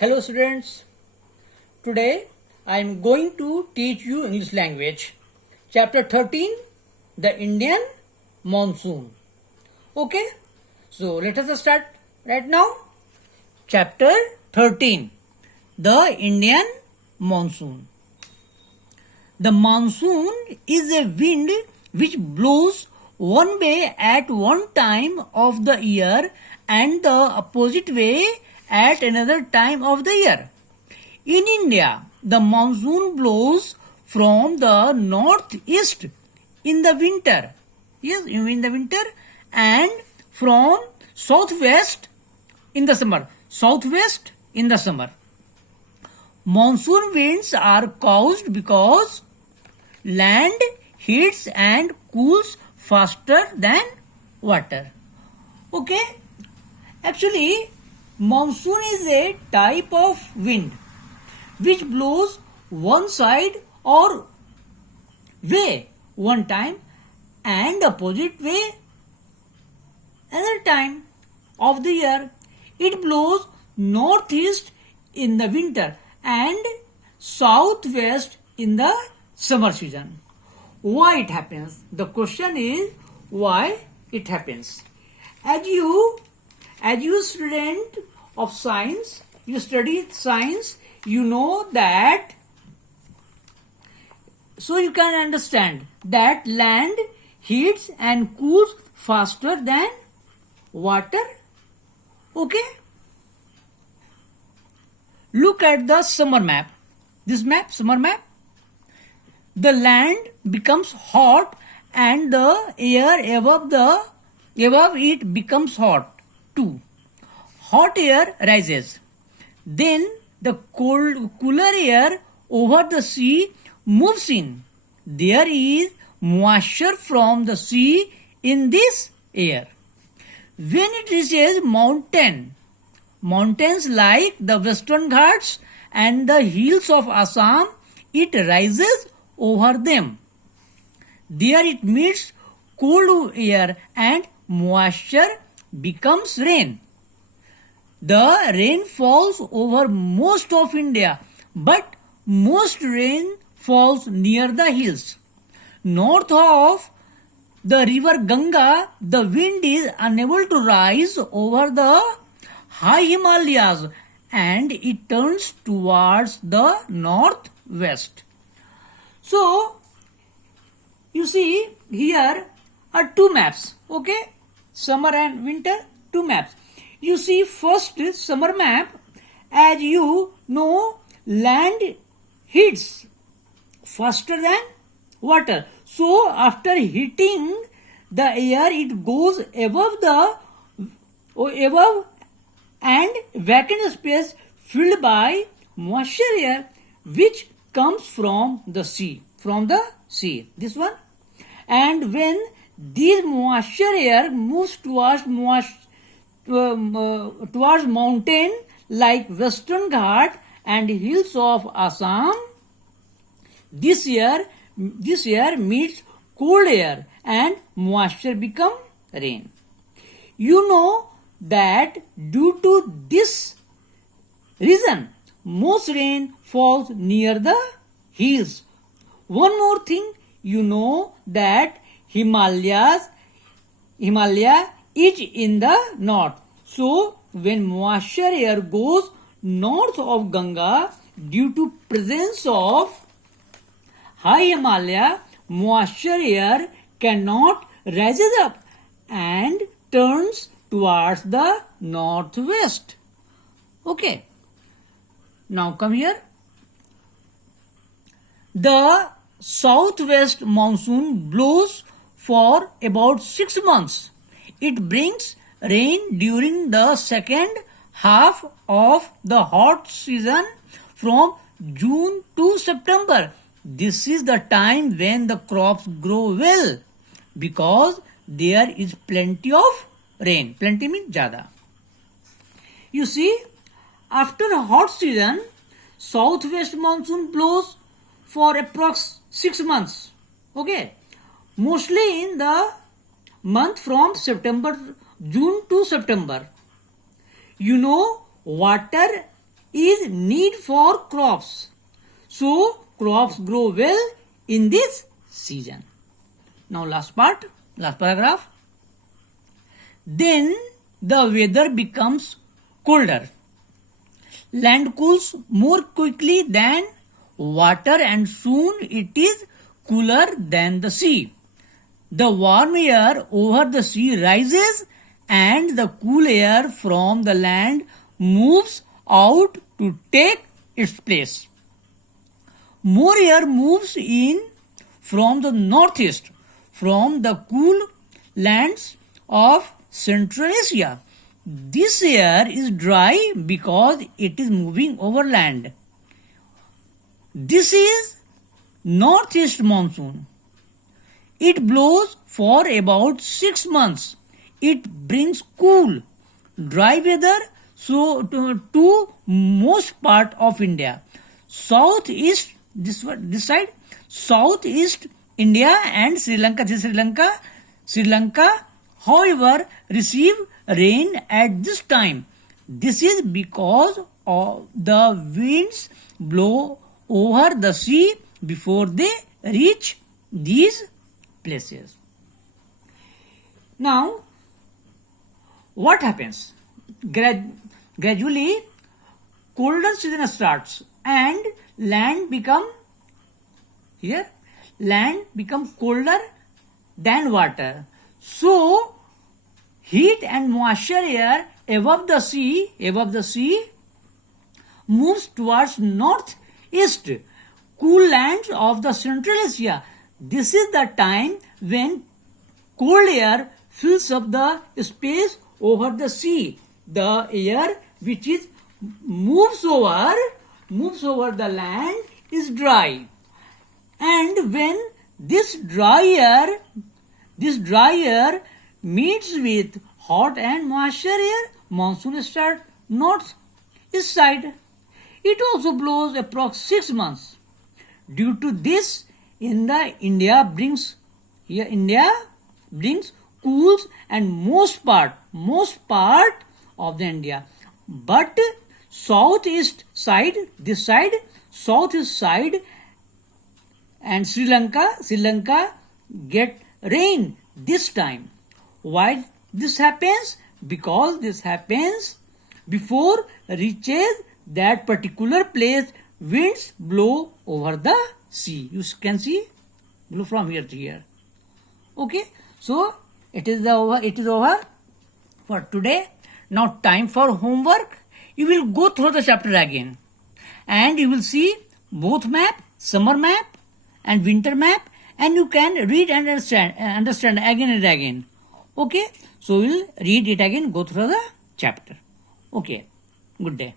Hello students, today I am going to teach you English language. Chapter 13, the Indian monsoon. Okay, so let us start right now. Chapter 13, the Indian monsoon. The monsoon is a wind which blows one way at one time of the year and the opposite way at another time of the year. In India, the monsoon blows from the northeast in the winter. Yes, in the winter, and from southwest in the summer. Southwest in the summer. Monsoon winds are caused because land heats and cools faster than water. Okay? Actually, monsoon is a type of wind which blows one side or way one time and opposite way another time of the year. It blows northeast in the winter and southwest in the summer season. Why it happens? The question is why it happens. As you student of science, you study science, you know that, so you can understand that land heats and cools faster than water. Okay? Look at the summer map. This map, summer map. The land becomes hot and the air above it becomes hot too. Hot air rises. Then the cooler air over the sea moves in. There is moisture from the sea in this air. When it reaches mountains like the Western Ghats and the hills of Assam, it rises over them. There it meets cold air and moisture becomes rain. The rain falls over most of India, but most rain falls near the hills. North of the river Ganga, the wind is unable to rise over the high Himalayas and it turns towards the northwest. So, you see here are two maps, okay? Summer and winter, two maps. You see first summer map, as you know, land heats faster than water. So after heating the air, it goes above and vacant space filled by moisture air which comes from the sea. This one. And when this moisture air moves towards mountain like Western Ghat and hills of Assam, this air meets cold air and moisture become rain. You know that due to this reason, most rain falls near the hills. One more thing, you know that Himalaya is in the north. So when moisture air goes north of Ganga, due to presence of high Himalaya, moisture air cannot rise up and turns towards the northwest. Okay. Now come here. The southwest monsoon blows for about 6 months. It brings rain during the second half of the hot season from June to September. This is the time when the crops grow well because there is plenty of rain. Plenty means jada. You see, after the hot season, southwest monsoon blows for approx 6 months. Okay. Mostly in the month from June to September. You know, water is need for crops. So crops grow well in this season. Now last paragraph. Then the weather becomes colder. Land cools more quickly than water and soon it is cooler than the sea. The warm air over the sea rises and the cool air from the land moves out to take its place. More air moves in from the northeast, from the cool lands of Central Asia. This air is dry because it is moving over land. This is northeast monsoon. It blows for about 6 months. It brings cool, dry weather to most part of India. Southeast, this side, southeast India and Sri Lanka. Sri Lanka, however, receive rain at this time. This is because of the winds blow over the sea before they reach these places. Now, what happens? Gradually, colder season starts and land become colder than water. So, heat and moisture air above the sea moves towards northeast cool lands of the Central Asia. This is the time when cold air fills up the space over the sea. The air which is moves over the land is dry. And when this dry air meets with hot and moisture air, monsoon starts north east side. It also blows approx 6 months. Due to this, India brings cools and most part of the India. But southeast side and Sri Lanka get rain this time. Why this happens? Because this happens before reaches that particular place, winds blow over the sea. You can see blow from here to here. Okay, so it is over for today. Now time for homework. You will go through the chapter again and you will see both map, summer map and winter map, and you can read and understand again and again. Okay, so we'll read it again, go through the chapter. Okay, good day.